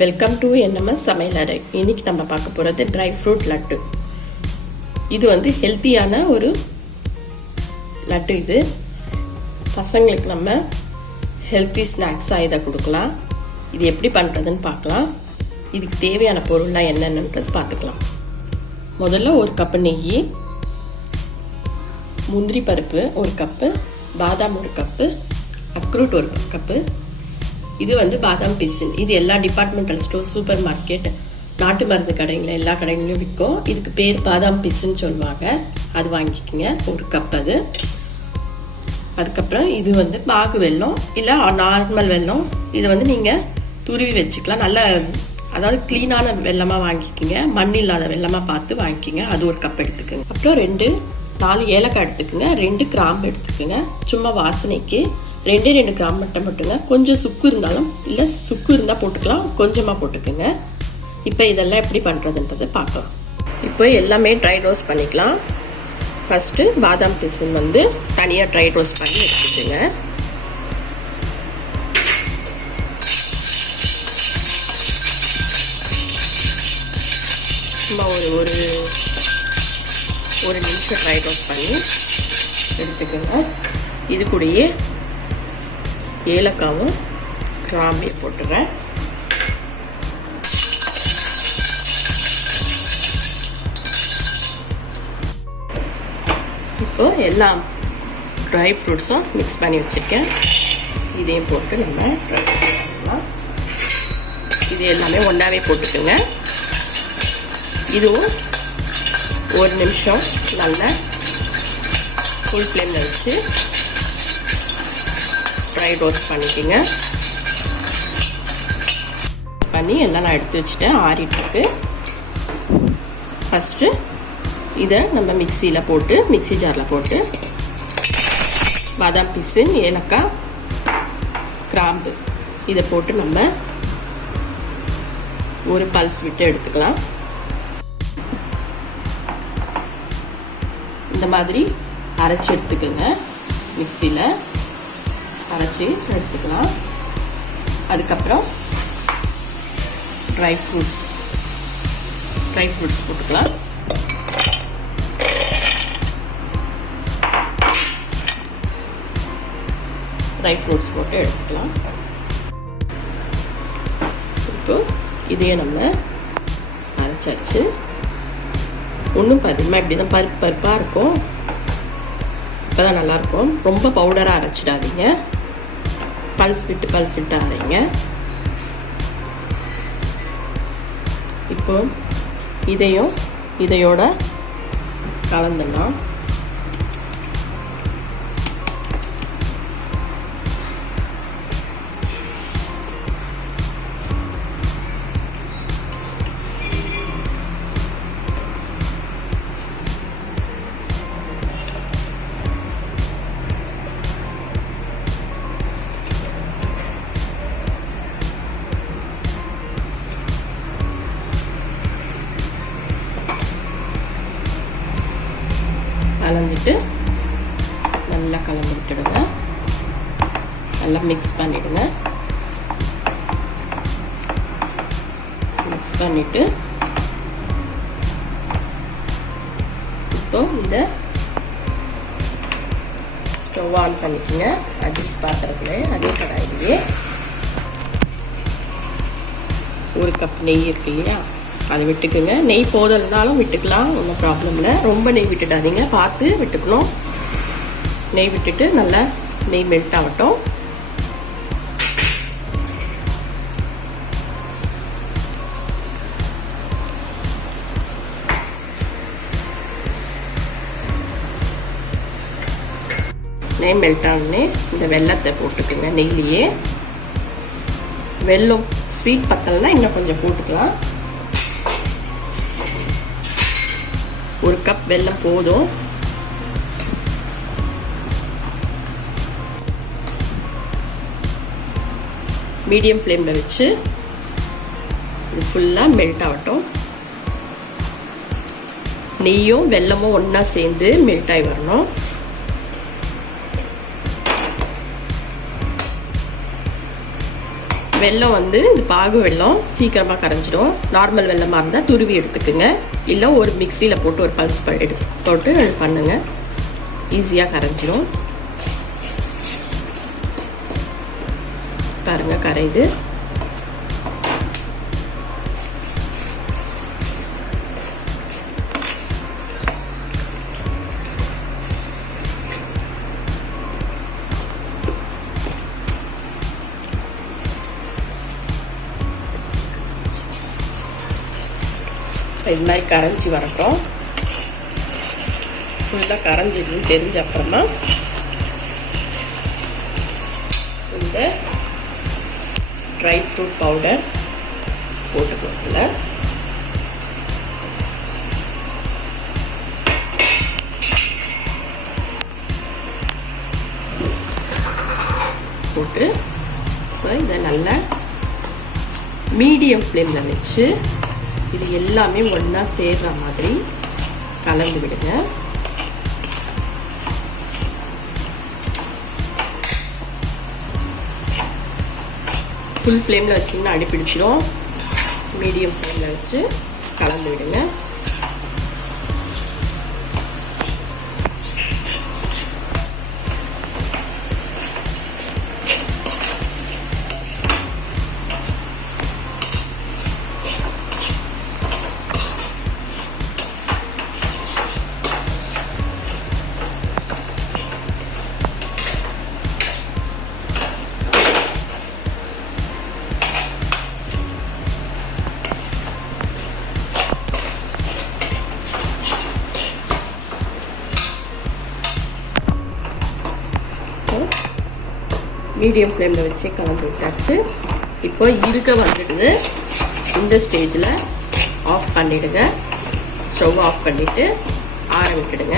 Welcome to NMS Samayal Arai. இன்னைக்கு நம்ம பார்க்க போகிறது ட்ரை ஃப்ரூட் லட்டு. இது வந்து ஹெல்த்தியான ஒரு லட்டு. இது பசங்களுக்கு நம்ம ஹெல்த்தி ஸ்நாக்ஸாக இதை கொடுக்கலாம். இது எப்படி பண்ணுறதுன்னு பார்க்கலாம். இதுக்கு தேவையான பொருள்லாம் என்னென்னன்றது பார்த்துக்கலாம். முதல்ல ஒரு கப்பு நெய், முந்திரி பருப்பு ஒரு கப்பு, பாதாம் ஒரு கப்பு, அக்ரூட் ஒரு கப்பு. இது வந்து பாதாம் பிசின். இது எல்லா டிபார்ட்மெண்டல் ஸ்டோர், சூப்பர் மார்க்கெட், நாட்டு மருந்து கடைகளில் எல்லா கடைகளிலும் விற்கும். இதுக்கு பேர் பாதாம் பிசின்னு சொல்லுவாங்க. அது வாங்கிக்கோங்க, ஒரு கப் அது. அதுக்கப்புறம் இது வந்து பாகு வெல்லம் இல்லை நார்மல் வெல்லம். இதை வந்து நீங்கள் துருவி வச்சுக்கலாம். நல்ல அதாவது க்ளீனான வெல்லமாக வாங்கிக்கோங்க, மண் இல்லாத வெல்லமாக பார்த்து வாங்கிக்கோங்க. அது ஒரு கப் எடுத்துக்கோங்க. அப்புறம் 4 ஏலக்காய் எடுத்துக்கோங்க, 2 கிராம்பு எடுத்துக்கோங்க. சும்மா வாசனைக்கு 2 கிராம் மட்டுங்க. கொஞ்சம் சுக்கு இருந்தாலும் இல்லை, சுக்கு இருந்தால் போட்டுக்கலாம், கொஞ்சமாக போட்டுக்கோங்க. இப்போ இதெல்லாம் எப்படி பண்ணுறதுன்றதை பார்க்கலாம். இப்போ எல்லாமே ட்ரை ரோஸ்ட் பண்ணிக்கலாம். ஃபஸ்ட்டு பாதாம் பிசின் வந்து தனியாக ட்ரை ரோஸ்ட் பண்ணி எடுத்துக்கோங்க. சும்மா ஒரு நிமிஷம் ட்ரை ரோஸ்ட் பண்ணி எடுத்துக்கோங்க. இது கூடயே ஏலக்காவும் கிராம்பையும் போட்டுறேன். இப்போ எல்லா ட்ரை ஃப்ரூட்ஸும் மிக்ஸ் பண்ணி வச்சுருக்கேன். இதையும் போட்டு நம்ம ட்ரை பண்ணலாம். இது எல்லாமே ஒன்றாவே போட்டுக்கோங்க. இதுவும் ஒரு நிமிஷம் நல்லா ஃபுல் ஃப்ளேமில் வச்சு ட்ரை ரோஸ்ட் பண்ணிக்கோங்க. பண்ணி எல்லாம் நான் எடுத்து வச்சுட்டேன், ஆறிட்டுருக்கு. ஃபஸ்ட்டு இதை நம்ம மிக்சியில் போட்டு, மிக்சி ஜாரில் போட்டு பாதாம் பிசின், ஏலக்காய், கிராம்பு இதை போட்டு நம்ம ஒரு பல்ஸ் விட்டு எடுத்துக்கலாம். இந்த மாதிரி அரைச்சி எடுத்துக்கோங்க. மிக்சியில் அரைச்சி எடுத்துக்கலாம். அதுக்கப்புறம் ட்ரை ஃப்ரூட்ஸ் போட்டுக்கலாம். ட்ரை ஃப்ரூட்ஸ் போட்டு எடுத்துக்கலாம். இப்போ இதையே நம்ம அரைச்சாச்சு. ஒன்றும் அதிகமாக இப்படி தான் பருப்பாக இருக்கும். இப்போ தான் நல்லாயிருக்கும். ரொம்ப பவுடராக அரைச்சிடாதீங்க, பல்ஸ் விட்டு அரைங்க. இப்போ இதையோட கலந்துடலாம். கலந்துட்டு நல்லா கலந்து விட்டுடுங்க. நல்லா மிக்ஸ் பண்ணிடுங்க. மிக்ஸ் பண்ணிட்டு இப்போ இதை ஸ்டவ் ஆன் பண்ணிக்கோங்க. அதே பாத்திரத்துல, அதே கடாயிலேயே ஒரு கப் நெய் இருக்கு இல்லையா, அதை விட்டுக்குங்க. நெய் போதல்னாலும் விட்டுக்கலாம், ஒன்றும் ப்ராப்ளம் இல்லை. ரொம்ப நெய் விட்டுடாதீங்க, பார்த்து விட்டுக்கணும். நெய் விட்டுட்டு நல்லா நெய் மெல்ட் ஆகட்டும். நெய் மெல்ட் ஆனே இந்த வெல்லத்தை போட்டுக்குங்க. நெய்லியே வெல்லம் ஸ்வீட் பத்தலைன்னா இன்னும் கொஞ்சம் போட்டுக்கலாம். ஒரு கப் வெல்லம் போதும். மீடியம் ஃப்ளேமில் வச்சு இது ஃபுல்லாக மெல்ட் ஆகட்டும். நெய்யும் வெல்லமும் ஒன்றா சேர்ந்து மெல்ட் ஆகி வரணும். வெல்லம் வந்து இது பாகு வெல்லம் சீக்கிரமாக கரைஞ்சிடும். நார்மல் வெல்லமாக இருந்தால் துருவி எடுத்துக்குங்க. இல்லை ஒரு மிக்சியில் போட்டு ஒரு பல்ஸ் எடுத்து போட்டு பண்ணுங்க, ஈஸியாக கரைஞ்சிடும். பாருங்க கரையுது. இது மாதிரி கரைஞ்சி வரட்டும். ஃபுல்லாக கரைஞ்சிடுன்னு தெரிஞ்ச அப்புறமா இந்த ட்ரை ஃப்ரூட் பவுடர் போட்டுக்கலாம். போட்டு இதை நல்லா மீடியம் ஃப்ளேமில் வச்சு இது எல்லாமே ஒன்றா சேர்ற மாதிரி கலந்து விடுங்க. ஃபுல் ஃப்ளேமில் வச்சிங்கன்னா அடி பிடிச்சிடும். மீடியம் ஃப்ளேமில் வச்சு கலந்து விடுங்க. மீடியம் ஃப்ளேமில் வச்சு கலந்து விட்டாச்சு. இப்போ இருக்க வந்துடுது. இந்த ஸ்டேஜில் ஆஃப் பண்ணிவிடுங்க. ஸ்டவ் ஆஃப் பண்ணிவிட்டு ஆற விட்டுடுங்க.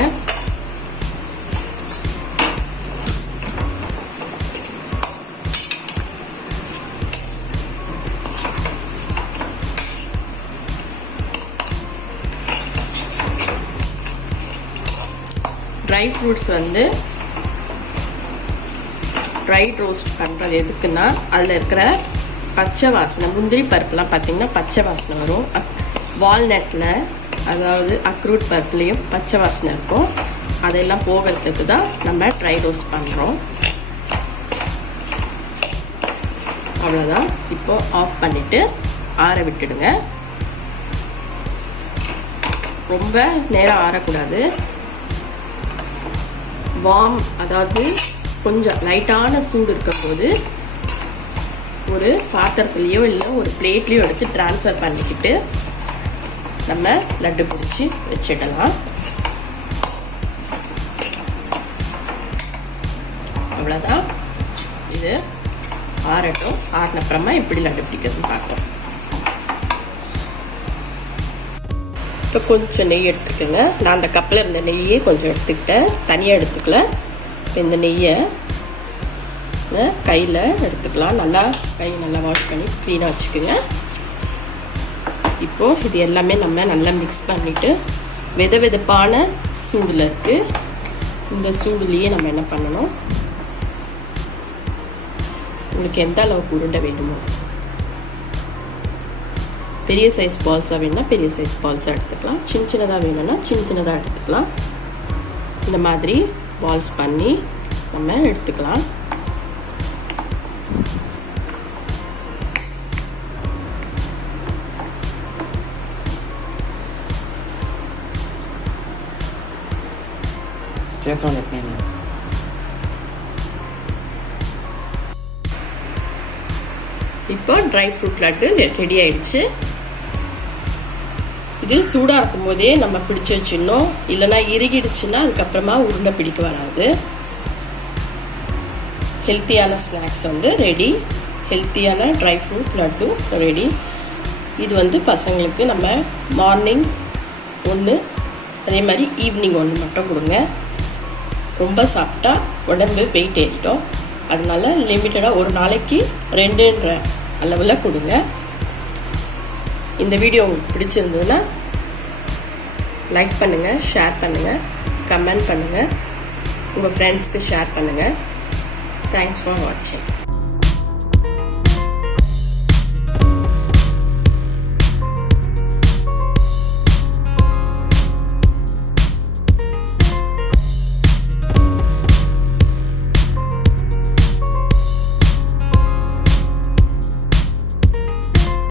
ட்ரை ஃப்ரூட்ஸ் வந்து ட்ரை ரோஸ்ட் பண்ணுறது எதுக்குன்னா அதில் இருக்கிற பச்சை வாசனை, முந்திரி பருப்புலாம் பார்த்திங்கன்னா பச்சை வாசனை வரும். வால்நட்டில் அதாவது அக்ரூட் பருப்புலேயும் பச்சை வாசனை இருக்கும். அதெல்லாம் போகிறதுக்கு தான் நம்ம ட்ரை ரோஸ்ட் பண்ணுறோம். அவ்வளோதான். இப்போது ஆஃப் பண்ணிவிட்டு ஆற விட்டுடுங்க. ரொம்ப நேரம் ஆறக்கூடாது. வார்ம் அதாவது கொஞ்சம் லைட்டான சூடு இருக்கும்போது ஒரு பாத்திரத்துலேயோ இல்லை ஒரு பிளேட்லேயோ எடுத்து ட்ரான்ஸ்ஃபர் பண்ணிக்கிட்டு நம்ம லட்டு பிடிச்சி வச்சிடலாம். அவ்வளோதான். இது ஆறட்டும். ஆறினப்புறமா எப்படி லட்டு பிடிக்கிறதுன்னு பார்ப்போம். இப்போ கொஞ்சம் நெய் எடுத்துக்கோங்க. நான் அந்த கப்பில் இருந்த நெய்யே கொஞ்சம் எடுத்துக்கிட்டேன், தனியாக எடுத்துக்கல. இந்த நெய்யை கையில் எடுத்துக்கலாம். கை நல்லா வாஷ் பண்ணி க்ளீனாக வச்சுக்கோங்க. இப்போது இது எல்லாமே நம்ம நல்லா மிக்ஸ் பண்ணிவிட்டு வெதப்பான சூடில் இருக்குது. இந்த சூடுலேயே நம்ம என்ன பண்ணணும், உங்களுக்கு எந்த அளவுக்கு உருண்டை வேணுமோ, பெரிய சைஸ் பால்ஸாக வேணும்னா பெரிய சைஸ் பால்ஸாக எடுத்துக்கலாம். சின்னதாக வேணும்னா சின்னதாக எடுத்துக்கலாம். இந்த மாதிரி பால்ஸ் பண்ணி நம்ம எடுத்துக்கலாம். இப்போ ட்ரை ஃப்ரூட் லட்டு ரெடி ஆயிடுச்சு. இது சூடாக இருக்கும் போதே நம்ம பிடிச்சி வச்சிடணும், இல்லைன்னா இறுகிடுச்சுன்னா அதுக்கப்புறமா உருண்டை பிடிக்க வராது. ஹெல்த்தியான ஸ்நாக்ஸ் வந்து ரெடி. ஹெல்த்தியான ட்ரை ஃப்ரூட் லட்டு ரெடி. இது வந்து பசங்களுக்கு நம்ம மார்னிங் ஒன்று, அதே மாதிரி ஈவினிங் ஒன்று மட்டும் கொடுங்க. ரொம்ப சாப்பிட்டா உடம்பு வெயிட் ஏறிட்டோம். அதனால லிமிட்டடாக ஒரு நாளைக்கு 2ன்ற அளவில் கொடுங்க. இந்த வீடியோ உங்களுக்கு பிடிச்சிருந்ததுன்னா லைக் பண்ணுங்கள், ஷேர் பண்ணுங்கள், கமெண்ட் பண்ணுங்கள், உங்கள் ஃப்ரெண்ட்ஸ்க்கு ஷேர் பண்ணுங்கள். தேங்க்ஸ் ஃபார் வாட்சிங்.